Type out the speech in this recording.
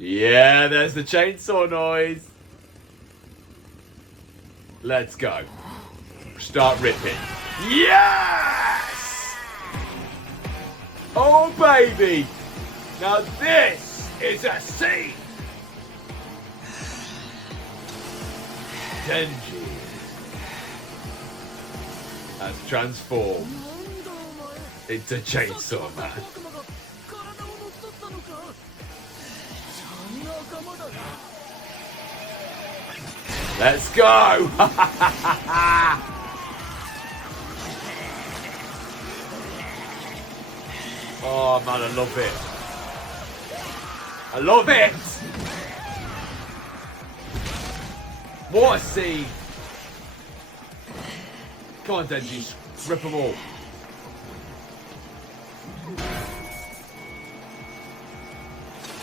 Yeah, there's the chainsaw noise. Let's go. Start ripping. Yes! Oh, baby! Now this is a scene! Denji has transformed into Chainsaw Man. Let's go! Oh man, I love it. I love it! What a scene! Come on, Denji, rip them all.